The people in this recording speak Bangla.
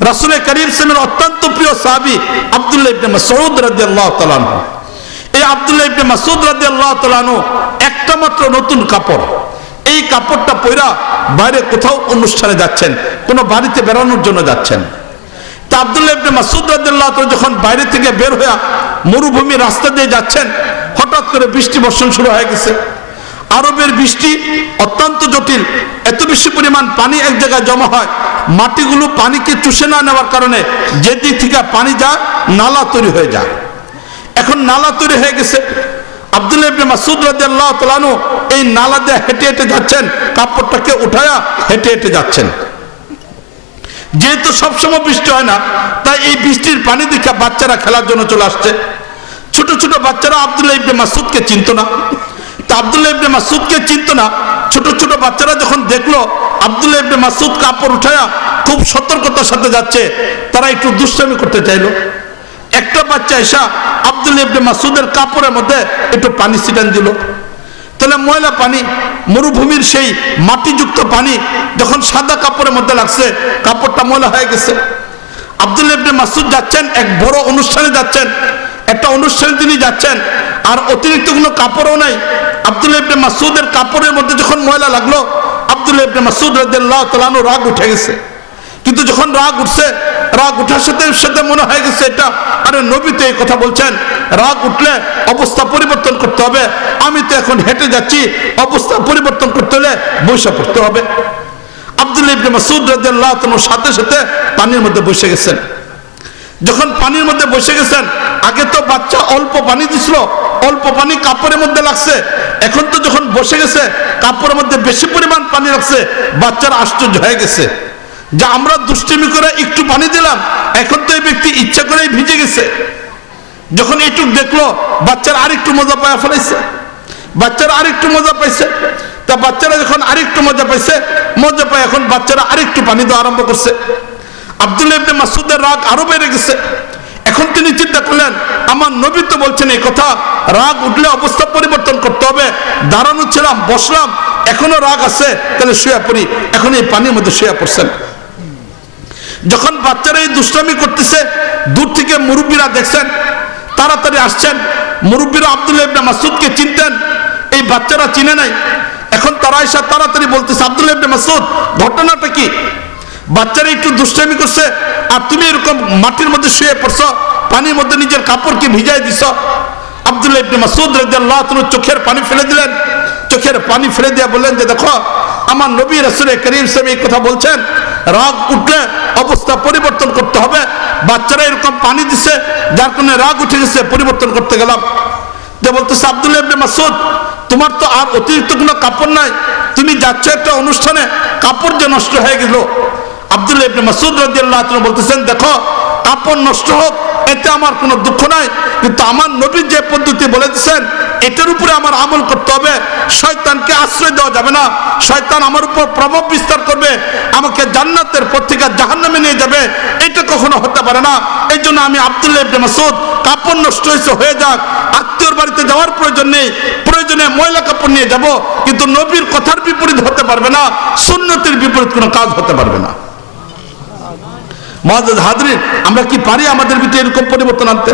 রাসূল করিম সাল্লাল্লাহু আলাইহি অত্যন্ত প্রিয় সাহাবী আব্দুল্লাহ ইবনে মাসউদ রাদিয়াল্লাহু তাআলা আনহু। এই আব্দুল্লাহ ইবনে মাসউদ রাদিয়াল্লাহু তাআলা আনহু একটা মাত্র নতুন কাপড়, এই কাপড়টা পয়রা বাইরে কোথাও অনুষ্ঠানে যাচ্ছেন, কোনো বাড়িতে বেড়ানোর জন্য যাচ্ছেন। তা আব্দুল্লাহ ইবনে মাসউদ রাদিয়াল্লাহু তাআলা যখন বাইরে থেকে বের হয়ে মরুভূমি রাস্তা দিয়ে যাচ্ছেন, হঠাৎ করে বৃষ্টি বর্ষণ শুরু হয়ে গেছে। আরবের বৃষ্টি অত্যন্ত জটিল, এত বেশি পরিমাণ পানি এক জায়গায় জমা হয়, মাটিগুলো পানিকে চুষে না নেওয়ার কারণে যেদিক থেকে পানি যায় নালা তৈরি হয়ে যায়। এখন নালা তৈরি হয়ে গেছে, আব্দুল্লাহ ইবনে মাসউদ রাদিয়াল্লাহু তাআলা আনহু এই নালা দিয়ে হেঁটে হেঁটে যাচ্ছেন, কাপড়টাকে উঠায়া হেঁটে হেঁটে যাচ্ছেন। যেহেতু সবসময় বৃষ্টি হয় না, তাই এই বৃষ্টির পানি দেখে বাচ্চারা খেলার জন্য চলে আসছে। ছোট ছোট বাচ্চারা আব্দুল্লাহ ইবনে মাসউদকে চিনত না। তা আব্দুল্লাহ ইবনে মাসউদকে চিনত না, ছোট ছোট বাচ্চারা যখন দেখলো আব্দুল্লাহ ইবনে মাসউদ কাপড় উঠায়া খুব সতর্কতার সাথে যাচ্ছে, তারা একটু দুষ্টামি করতে চাইলো। একটা বাচ্চা এসা আব্দুল্লাহ ইবনে মাসউদের কাপড়ের মধ্যে একটু পানি ছিটান দিল। তাহলে ময়লা পানি, মরুভূমির সেই মাটিযুক্ত পানি যখন সাদা কাপড়ের মধ্যে লাগছে, কাপড়টা ময়লা হয়ে গেছে। আব্দুল্লাহ ইবনে মাসউদ যাচ্ছেন, এক বড় অনুষ্ঠানে যাচ্ছেন, একটা অনুষ্ঠানে তিনি যাচ্ছেন, আর অতিরিক্ত কোনো কাপড়ও নাই। আব্দুল্লাহ ইবনে মাসউদের কাপড়ের মধ্যে যখন ময়লা লাগলো, আব্দুল্লাহ ইবনে মাসউদ রাদিয়াল্লাহু তাআলা আনহু রাগ উঠে গেছে। কিন্তু যখন রাগ উঠছে, রাগ উঠার সাথে সাথে মনে হয়ে গেছে এটা আরে নবী তো এই কথা বলছেন, রাগ উঠলে অবস্থা পরিবর্তন করতে হবে, আমি তো এখন হেঁটে যাচ্ছি, অবস্থা পরিবর্তন করতে হলে বসে পড়তে হবে। আব্দুল্লাহ ইবনে মাসউদ রাদিয়াল্লাহু তাআলা সাথে সাথে পানির মধ্যে বসে গেছেন। যখন পানির মধ্যে বসে গেছেন, আগে তো বাচ্চা অল্প পানি দিছিল, অল্প পানি কাপড়ের মধ্যে লাগছে, এখন তো যখন বসে গেছে কাপড়ের মধ্যে বেশি পরিমাণ পানি লাগছে, বাচ্চারা আশ্চর্য হয়ে গেছে যে আমরা দুষ্টিমি করে একটু পানি দিলাম, এখন তো এই ব্যক্তি ইচ্ছা করেই ভিজে গেছে। যখন এইটুক দেখলো, বাচ্চারা আরেকটু মজা পায় ফেলাইছে, বাচ্চারা আরেকটু মজা পাইছে। তা বাচ্চারা যখন আরেকটু মজা পাইছে, মজা পায় এখন বাচ্চারা আরেকটু পানি দেওয়া আরম্ভ করছে। আব্দুল্লাহ ইবনে মাসউদের রাগ আরো বেড়ে গেছে। এখন তিনি চিন্তা করলেন, আমার নবী তো বলছেন এই কথা, রাগ উঠলে অবস্থা পরিবর্তন করতে হবে, দাঁড়ানো ছিলাম, বসলাম, এখনো রাগ আছে, তাহলে শুয়ে পড়ি। এখন এই পানির মধ্যে শুয়ে পড়ছেন। যখন বাচ্চারা এই দুষ্টামি করতেছে, দূর থেকে মুরব্বীরা দেখছেন, তাড়াতাড়ি আসছেন। মুরব্বীরা আব্দুল্লাহ ইবনে মাসউদকে চিনতেন, এই বাচ্চারা চিনে নাই। এখন তারা এসে তাড়াতাড়ি বলতেছে, আব্দুল্লাহ ইবনে মাসউদ ঘটনাটা কি? বাচ্চারা একটু দুষ্টামি করছে, আর তুমি এরকম মাটির মধ্যে শুয়ে পড়ছো, পানির মধ্যে নিজের কাপড়কে ভিজাই দিছ। আব্দুল্লাহ ইবনে মাসউদ রাদিয়াল্লাহু তাআলা চোখের পানি ফেলে দিলেন। চোখের পানি ফেলে দিয়ে বললেন যে দেখো, আমার নবী রাসূল করিম সাল্লাল্লাহু আলাইহি কথা বলছেন, রাগ উঠলে অবস্থা পরিবর্তন করতে হবে। বাচ্চারা এরকম পানি দিছে, যার কারণে রাগ উঠে গেছে, পরিবর্তন করতে গেলাম। যে বলতেছে, আব্দুল্লাহ ইবনে মাসউদ তোমার তো আর অতিরিক্ত কোনো কাপড় নাই, তুমি যাচ্ছ একটা অনুষ্ঠানে, কাপড় যে নষ্ট হয়ে গেল। আব্দুল্লাহ ইবনে মাসউদ রাদিয়াল্লাহু তাআলা বলতেছেন, দেখো কাপড় নষ্ট হোক এতে আমার কোনো দুঃখ নাই, কিন্তু আমার নবী যে পদ্ধতি বলে দিয়েছেন এটার উপরে আমার আমল করতে হবে। শয়তানকে আশ্রয় দেওয়া যাবে না, শয়তান আমার উপর প্রভাব বিস্তার করবে, আমাকে জান্নাতের পথ থেকে জাহান্নামে নিয়ে যাবে, এটা কখনো হতে পারে না। এই জন্য আমি আব্দুল্লাহ ইবনে মাসউদ, কাপড় নষ্ট হয়ে যাক, আত্মীয়র বাড়িতে যাওয়ার প্রয়োজন নেই, প্রয়োজনে ময়লা কাপড় নিয়ে যাব, কিন্তু নবীর কথার বিপরীত হতে পারবে না, সুন্নতের বিপরীত কোনো কাজ হতে পারবে না। মুআজ্জাজ হাজরিন, আমরা কি পারি আমাদের ভিতরে এরকম পরিবর্তন আনতে?